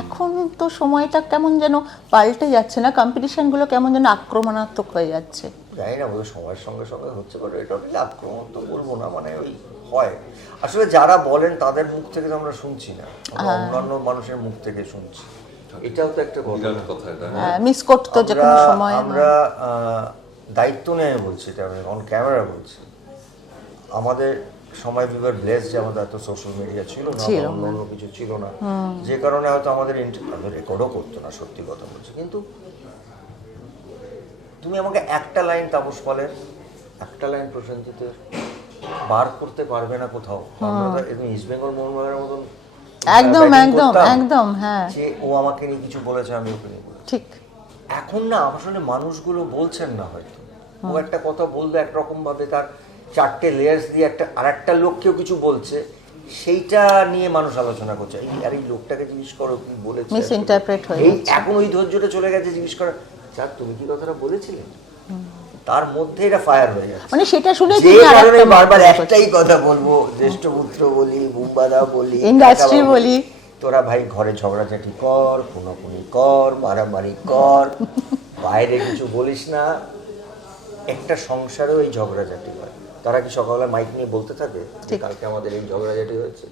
এখন তো সময়টা কেমন যেন পাল্টে যাচ্ছে না, কম্পিটিশনগুলো কেমন যেন আক্রমণাত্মক হয়ে যাচ্ছে। জানি না, বোধহয় সময়ের সঙ্গে সঙ্গে হচ্ছে, বাট এটা ঠিক আক্রমণ তো বলবো না, মানে ওই হয় আসলে যারা বলেন তাদের মুখ থেকে তো আমরা শুনছি না, আমরা অন্যান্য মানুষের মুখ থেকে শুনছি। এটাও তো একটা কথা এটা। মিস করতো যে কোনো সময়। আমরা দায়িত্ব নিয়ে বলছি, এটা আমি অন ক্যামেরা বলছি, আমাদের সময় বিবার ব্লেস যে আমাদের এত সোশ্যাল মিডিয়া ছিল না, অন্য কিছু ছিল না, যে কারণে হয়তো আমাদের রেকর্ডও করতো না, সত্যি কথা বলছি। কিন্তু তুমি আমাকে একটা লাইন তাপস পালের, একটা লাইন প্রসেনজিতের বার করতে পারবে না কোথাও। আমরা তো ইস্ট বেঙ্গল মোহনবাগানের মতন একদম একদম একদম, হ্যাঁ, যে ও আমাকে নিয়ে কিছু বলেছে, আমি ওকে নিয়ে বলেছি। ঠিক। এখন না আসলে মানুষগুলো বলছেন না, হয়তো ও একটা কথা বলবে একরকম ভাবে, তার চারটে লেয়ার্স দিয়ে একটা আরেকটা লোককেও কিছু বলছে, সেইটা নিয়ে মানুষ আলোচনা করছে। আর এই লোকটাকে জিজ্ঞেস করো কি বলেছে, মিস ইন্টারপ্রেট হয়ে এই যাচ্ছে। এখন ওই ধৈর্যটা চলে গেছে, জিজ্ঞেস করা স্যার তুমি কি কথাটা বলেছিলে, তার মধ্যে এটা ফায়ার হয়ে যাচ্ছে। মানে সেটা শুনে যে কারণে বারবার একটাই কথা বলবো, জ্যেষ্ঠ পুত্র বলি, বুম্বাদা বলি, ইন্ডাস্ট্রি বলি, তোরা ভাই ঘরে ঝগড়াঝাটি কর, খুনোখুনি কর, মারামারি কর, বাইরে কিছু বলিস না। একটা সংসারেও এই ঝগড়াঝাটি হয়, তারা কি সকালবেলা মাইক নিয়ে বলতে থাকে যে কালকে আমাদের এই ঝগড়াঝাটি হয়েছে?